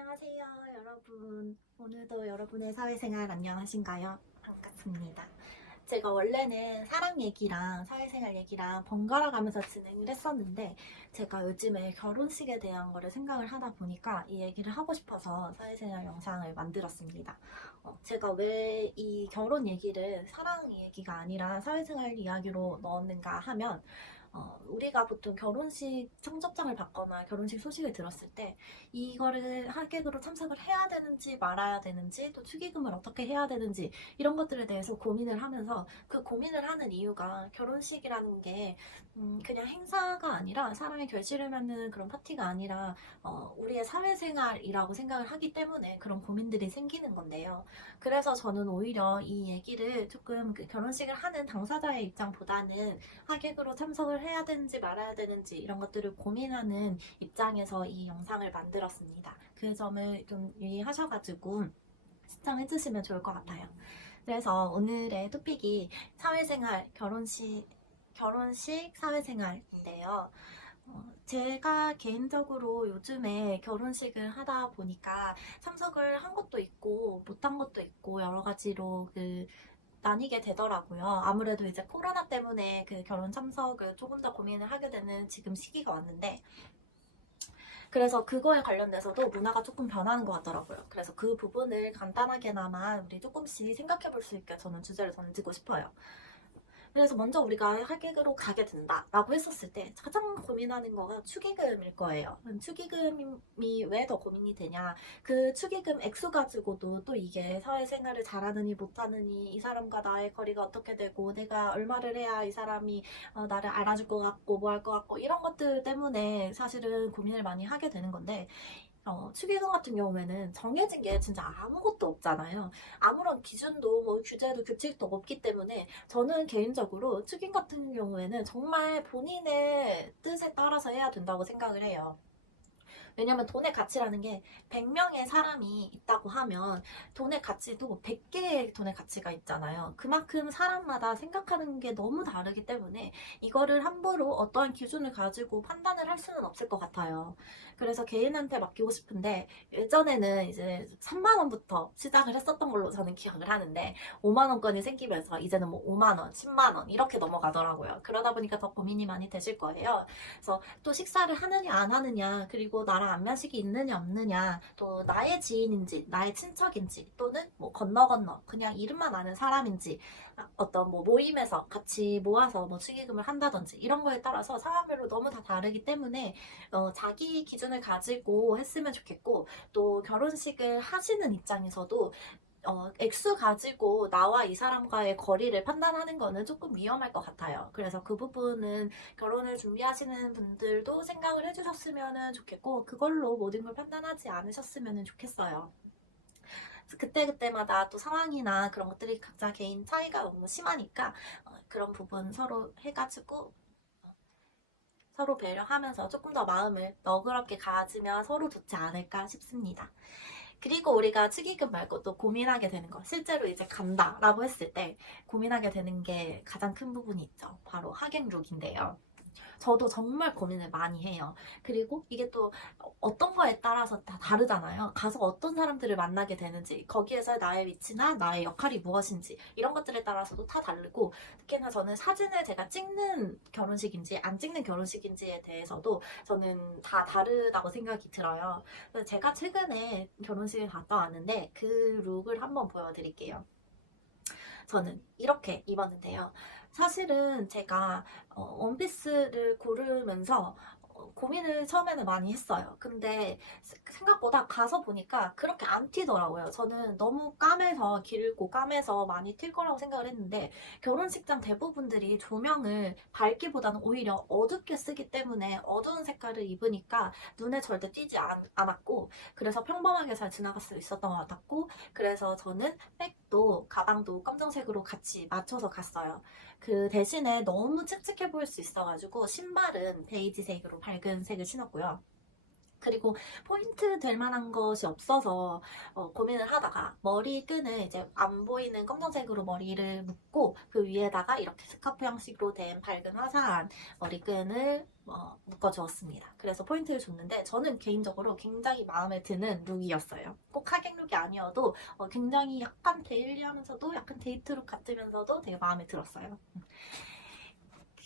안녕하세요, 여러분. 오늘도 여러분의 사회생활 안녕하신가요? 반갑습니다. 제가 원래는 사랑 얘기랑 사회생활 얘기랑 번갈아 가면서 진행을 했었는데, 제가 요즘에 결혼식에 대한 거를 생각을 하다 보니까 이 얘기를 하고 싶어서 사회생활 영상을 만들었습니다. 어, 제가 왜 이 결혼 얘기를 사랑 얘기가 아니라 사회생활 이야기로 넣었는가 하면, 어, 우리가 보통 결혼식 청첩장을 받거나 결혼식 소식을 들었을 때 이거를 하객으로 참석을 해야 되는지 말아야 되는지 또 축의금을 어떻게 해야 되는지 이런 것들에 대해서 고민을 하면서 그 고민을 하는 이유가 결혼식이라는 게 음, 그냥 행사가 아니라 사람의 결실을 맺는 그런 파티가 아니라 어, 우리의 사회생활이라고 생각을 하기 때문에 그런 고민들이 생기는 건데요. 그래서 저는 오히려 이 얘기를 조금 그 결혼식을 하는 당사자의 입장보다는 하객으로 참석을 해야 되는지 말아야 되는지 이런 것들을 고민하는 입장에서 이 영상을 만들었습니다. 그 점을 좀 유의하셔가지고 시청해주시면 좋을 것 같아요. 그래서 오늘의 토픽이 사회생활, 결혼식, 결혼식 사회생활인데요. 어, 제가 개인적으로 요즘에 결혼식을 하다 보니까 참석을 한 것도 있고 못한 것도 있고 여러 가지로 그 나뉘게 되더라고요. 아무래도 이제 코로나 때문에 그 결혼 참석을 조금 더 고민을 하게 되는 지금 시기가 왔는데 그래서 그거에 관련돼서도 문화가 조금 변하는 것 같더라고요. 그래서 그 부분을 간단하게나마 우리 조금씩 생각해 볼 수 있게 저는 주제를 던지고 싶어요. 그래서 먼저 우리가 하객으로 가게 된다라고 했었을 때 가장 고민하는 거가 축의금일 거예요. 축의금이 왜 더 고민이 되냐? 그 축의금 액수 가지고도 또 이게 사회생활을 잘하느니 못하느니 이 사람과 나의 거리가 어떻게 되고 내가 얼마를 해야 이 사람이 어, 나를 알아줄 것 같고 뭐 할 것 같고 이런 것들 때문에 사실은 고민을 많이 하게 되는 건데 어, 축의금 같은 경우에는 정해진 게 진짜 아무것도 없잖아요. 아무런 기준도 뭐 규제도 규칙도 없기 때문에 저는 개인적으로 축의금 같은 경우에는 정말 본인의 뜻에 따라서 해야 된다고 생각을 해요. 왜냐면 돈의 가치라는 게 100명의 사람이 있다고 하면 돈의 가치도 100개의 돈의 가치가 있잖아요. 그만큼 사람마다 생각하는 게 너무 다르기 때문에 이거를 함부로 어떠한 기준을 가지고 판단을 할 수는 없을 것 같아요. 그래서 개인한테 맡기고 싶은데 예전에는 이제 3만 원부터 시작을 했었던 걸로 저는 기억을 하는데 5만 원권이 생기면서 이제는 뭐 5만 원, 10만 원 이렇게 넘어가더라고요. 그러다 보니까 더 고민이 많이 되실 거예요. 그래서 또 식사를 하느냐 안 하느냐 그리고 나랑 안면식이 있느냐 없느냐 또 나의 지인인지 나의 친척인지 또는 뭐 건너 건너 그냥 이름만 아는 사람인지 어떤 뭐 모임에서 같이 모아서 뭐 축의금을 한다든지 이런 거에 따라서 상황별로 너무 다 다르기 때문에 어, 자기 기준을 가지고 했으면 좋겠고 또 결혼식을 하시는 입장에서도 어, 액수 가지고 나와 이 사람과의 거리를 판단하는 거는 조금 위험할 것 같아요. 그래서 그 부분은 결혼을 준비하시는 분들도 생각을 해주셨으면 좋겠고, 그걸로 모든 걸 판단하지 않으셨으면 좋겠어요. 그때그때마다 또 상황이나 그런 것들이 각자 개인 차이가 너무 심하니까, 어, 그런 부분 서로 해가지고, 어, 서로 배려하면서 조금 더 마음을 너그럽게 가지면 서로 좋지 않을까 싶습니다. 그리고 우리가 축의금 말고 또 고민하게 되는 거 실제로 이제 간다라고 했을 때 고민하게 되는 게 가장 큰 부분이 있죠. 바로 하객룩인데요. 저도 정말 고민을 많이 해요. 그리고 이게 또 어떤 거에 따라서 다 다르잖아요. 가서 어떤 사람들을 만나게 되는지, 거기에서 나의 위치나 나의 역할이 무엇인지, 이런 것들에 따라서도 다 다르고, 특히나 저는 사진을 제가 찍는 결혼식인지, 안 찍는 결혼식인지에 대해서도 저는 다 다르다고 생각이 들어요. 제가 최근에 결혼식을 갔다 왔는데, 그 룩을 한번 보여드릴게요. 저는 이렇게 입었는데요. 사실은 제가 어, 원피스를 고르면서 어, 고민을 처음에는 많이 했어요. 근데 생각보다 가서 보니까 그렇게 안 튀더라고요. 저는 너무 까매서 길고 까매서 많이 튈 거라고 생각을 했는데 결혼식장 대부분들이 조명을 밝기보다는 오히려 어둡게 쓰기 때문에 어두운 색깔을 입으니까 눈에 절대 띄지 않, 않았고 그래서 평범하게 잘 지나갈 수 있었던 것 같았고 그래서 저는 백 도 가방도 검정색으로 같이 맞춰서 갔어요. 그 대신에 너무 칙칙해 보일 수 있어가지고 신발은 베이지색으로 밝은 색을 신었고요. 그리고 포인트 될 만한 것이 없어서 어, 고민을 하다가 머리끈을 이제 안 보이는 검정색으로 머리를 묶고 그 위에다가 이렇게 스카프 형식으로 된 밝은 화사한 머리끈을 어, 묶어주었습니다. 그래서 포인트를 줬는데 저는 개인적으로 굉장히 마음에 드는 룩이었어요. 꼭 하객 룩이 아니어도 어, 굉장히 약간 데일리하면서도 약간 데이트룩 같으면서도 되게 마음에 들었어요.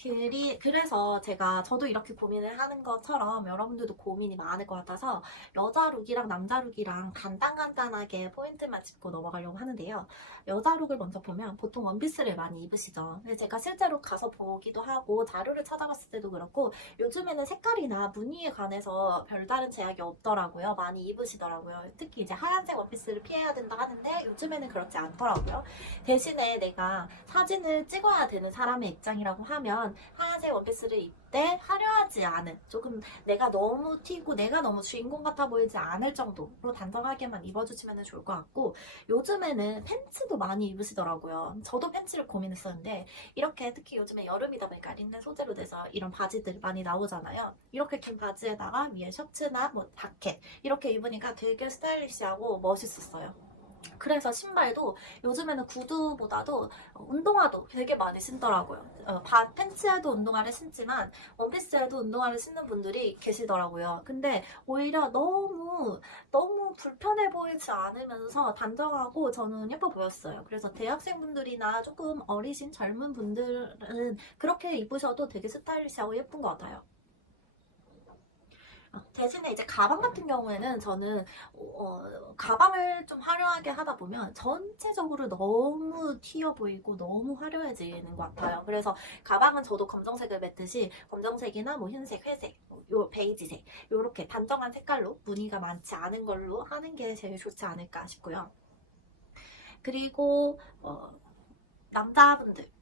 그리, 그래서 제가 저도 이렇게 고민을 하는 것처럼 여러분들도 고민이 많을 것 같아서 여자 룩이랑 남자 룩이랑 간단간단하게 포인트만 짚고 넘어가려고 하는데요. 여자 룩을 먼저 보면 보통 원피스를 많이 입으시죠. 제가 실제로 가서 보기도 하고 자료를 찾아봤을 때도 그렇고 요즘에는 색깔이나 무늬에 관해서 별다른 제약이 없더라고요. 많이 입으시더라고요. 특히 이제 하얀색 원피스를 피해야 된다 하는데 요즘에는 그렇지 않더라고요. 대신에 내가 사진을 찍어야 되는 사람의 입장이라고 하면 하얀색 원피스를 입되 화려하지 않은 조금 내가 너무 튀고 내가 너무 주인공 같아 보이지 않을 정도로 단정하게만 입어주시면 좋을 것 같고 요즘에는 팬츠도 많이 입으시더라고요. 저도 팬츠를 고민했었는데 이렇게 특히 요즘에 여름이다 보니까 린넨 소재로 돼서 이런 바지들 많이 나오잖아요. 이렇게 긴 바지에다가 위에 셔츠나 뭐 자켓 이렇게 입으니까 되게 스타일리시하고 멋있었어요. 그래서 신발도 요즘에는 구두보다도 운동화도 되게 많이 신더라고요. 어, 바, 팬츠에도 운동화를 신지만 원피스에도 운동화를 신는 분들이 계시더라고요. 근데 오히려 너무 너무 불편해 보이지 않으면서 단정하고 저는 예뻐 보였어요. 그래서 대학생분들이나 조금 어리신 젊은 분들은 그렇게 입으셔도 되게 스타일리시하고 예쁜 것 같아요. 어, 대신에 이제 가방 같은 경우에는 저는 어, 가방을 좀 화려하게 하다 보면 전체적으로 너무 튀어 보이고 너무 화려해지는 것 같아요. 그래서 가방은 저도 검정색을 맺듯이 검정색이나 뭐 흰색, 회색, 요 베이지색 요렇게 단정한 색깔로 무늬가 많지 않은 걸로 하는 게 제일 좋지 않을까 싶고요. 그리고 어, 남자분들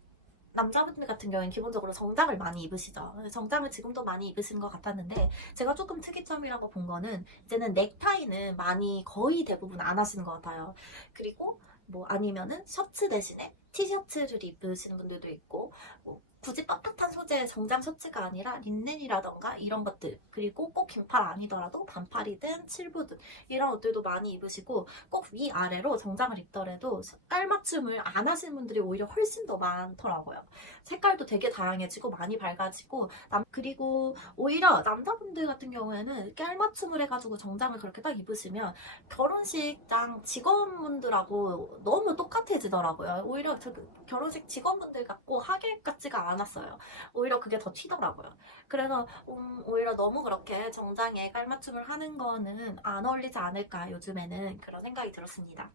남자분들 같은 경우에는 기본적으로 정장을 많이 입으시죠. 정장을 지금도 많이 입으시는 것 같았는데 제가 조금 특이점이라고 본 거는 이제는 넥타이는 많이 거의 대부분 안 하시는 것 같아요. 그리고 뭐 아니면은 셔츠 대신에 티셔츠를 입으시는 분들도 있고 뭐 굳이 빳빳한 소재의 정장 셔츠가 아니라 린넨이라던가 이런 것들 그리고 꼭 긴팔 아니더라도 반팔이든 칠부든 이런 옷들도 많이 입으시고 꼭 위아래로 정장을 입더라도 색깔 맞춤을 안 하시는 분들이 오히려 훨씬 더 많더라고요. 색깔도 되게 다양해지고 많이 밝아지고 남, 그리고 오히려 남자분들 같은 경우에는 깔 맞춤을 해가지고 정장을 그렇게 딱 입으시면 결혼식장 직원분들하고 너무 똑같아지더라고요. 오히려 저 결혼식 직원분들 같고 하객 같지가 않 았어요. 오히려 그게 더 튀더라고요. 그래서 음, 오히려 너무 그렇게 정장에 깔맞춤을 하는 거는 안 어울리지 않을까 요즘에는 그런 생각이 들었습니다.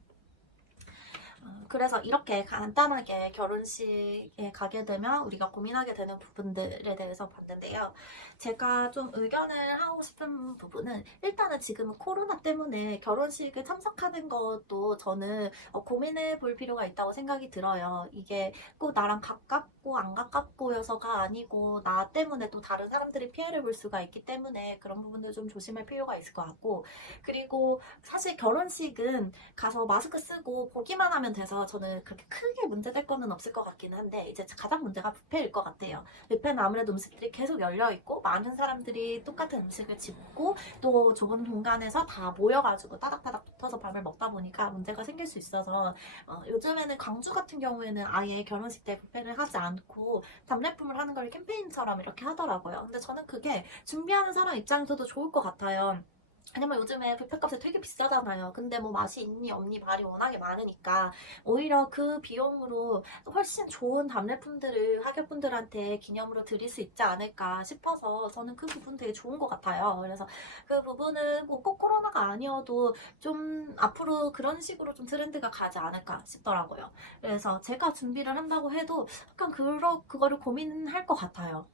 어, 그래서 이렇게 간단하게 결혼식에 가게 되면 우리가 고민하게 되는 부분들에 대해서 봤는데요. 제가 좀 의견을 하고 싶은 부분은 일단은 지금은 코로나 때문에 결혼식을 참석하는 것도 저는 어, 고민해 볼 필요가 있다고 생각이 들어요. 이게 꼭 나랑 가깝고 안 가깝고여서가 아니고 나 때문에 또 다른 사람들이 피해를 볼 수가 있기 때문에 그런 부분들 좀 조심할 필요가 있을 것 같고 그리고 사실 결혼식은 가서 마스크 쓰고 보기만 하면 돼서 저는 그렇게 크게 문제될 거는 없을 것 같긴 한데 이제 가장 문제가 뷔페일 것 같아요. 뷔페는 아무래도 음식들이 계속 열려 있고 많은 사람들이 똑같은 음식을 집고 또 좁은 공간에서 다 모여가지고 따닥따닥 붙어서 밥을 먹다 보니까 문제가 생길 수 있어서 어, 요즘에는 광주 같은 경우에는 아예 결혼식 때 뷔페를 하지 않고 답례품을 하는 걸 캠페인처럼 이렇게 하더라고요. 근데 저는 그게 준비하는 사람 입장에서도 좋을 것 같아요. 왜냐면 요즘에 뷔페값이 되게 비싸잖아요. 근데 뭐 맛이 있니 없니 말이 워낙에 많으니까 오히려 그 비용으로 훨씬 좋은 답례품들을 하객분들한테 기념으로 드릴 수 있지 않을까 싶어서 저는 그 부분 되게 좋은 것 같아요. 그래서 그 부분은 뭐 꼭 코로나가 아니어도 좀 앞으로 그런 식으로 좀 트렌드가 가지 않을까 싶더라고요. 그래서 제가 준비를 한다고 해도 약간 그러, 그거를 고민할 것 같아요.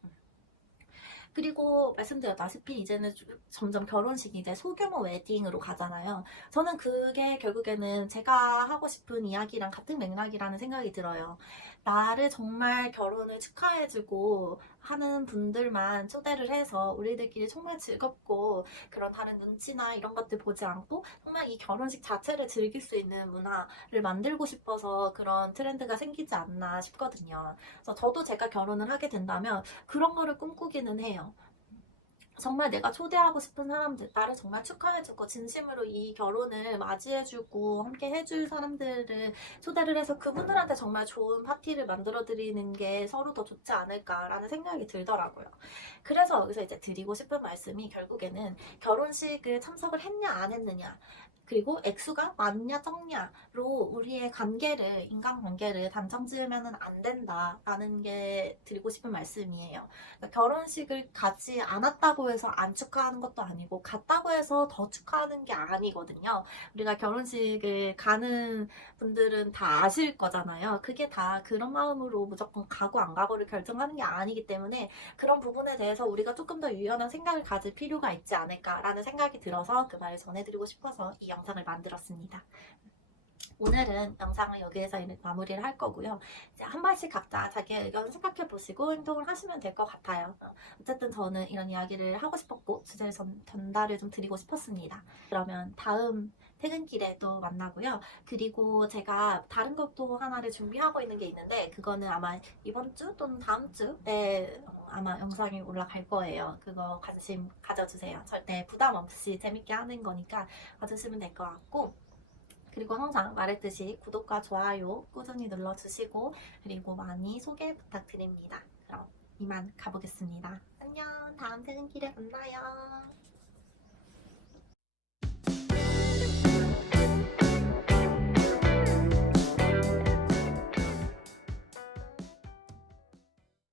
그리고 말씀드렸다시피 이제는 좀- 점점 결혼식이 이제 소규모 웨딩으로 가잖아요. 저는 그게 결국에는 제가 하고 싶은 이야기랑 같은 맥락이라는 생각이 들어요. 나를 정말 결혼을 축하해주고 하는 분들만 초대를 해서 우리들끼리 정말 즐겁고 그런 다른 눈치나 이런 것들 보지 않고 정말 이 결혼식 자체를 즐길 수 있는 문화를 만들고 싶어서 그런 트렌드가 생기지 않나 싶거든요. 그래서 저도 제가 결혼을 하게 된다면 그런 거를 꿈꾸기는 해요. 정말 내가 초대하고 싶은 사람들, 나를 정말 축하해주고, 진심으로 이 결혼을 맞이해주고, 함께 해줄 사람들을 초대를 해서 그분들한테 정말 좋은 파티를 만들어드리는 게 서로 더 좋지 않을까라는 생각이 들더라고요. 그래서 여기서 이제 드리고 싶은 말씀이 결국에는 결혼식을 참석을 했냐, 안 했느냐, 그리고 액수가 많냐, 적냐로 우리의 관계를, 인간관계를 단정 지으면 안 된다라는 게 드리고 싶은 말씀이에요. 그러니까 결혼식을 가지 않았다고 해서 안 축하하는 것도 아니고 갔다고 해서 더 축하하는 게 아니거든요. 우리가 결혼식을 가는 분들은 다 아실 거잖아요. 그게 다 그런 마음으로 무조건 가고 안 가고를 결정하는 게 아니기 때문에 그런 부분에 대해서 우리가 조금 더 유연한 생각을 가질 필요가 있지 않을까라는 생각이 들어서 그 말을 전해드리고 싶어서 이 영상을 만들었습니다. 오늘은 영상을 여기에서 마무리를 할 거고요. 이제 한 번씩 각자 자기의 의견을 생각해 보시고 행동을 하시면 될 것 같아요. 어, 어쨌든 저는 이런 이야기를 하고 싶었고 주제를 전, 전달을 좀 드리고 싶었습니다. 그러면 다음 퇴근길에 또 만나고요. 그리고 제가 다른 것도 하나를 준비하고 있는 게 있는데 그거는 아마 이번 주 또는 다음 주에 어, 아마 영상이 올라갈 거예요. 그거 관심 가져주세요. 절대 부담 없이 재밌게 하는 거니까 봐주시면 될 것 같고 그리고 항상 말했듯이 구독과 좋아요 꾸준히 눌러주시고 그리고 많이 소개 부탁드립니다. 그럼 이만 가보겠습니다. 안녕. 다음 퇴근길에 만나요.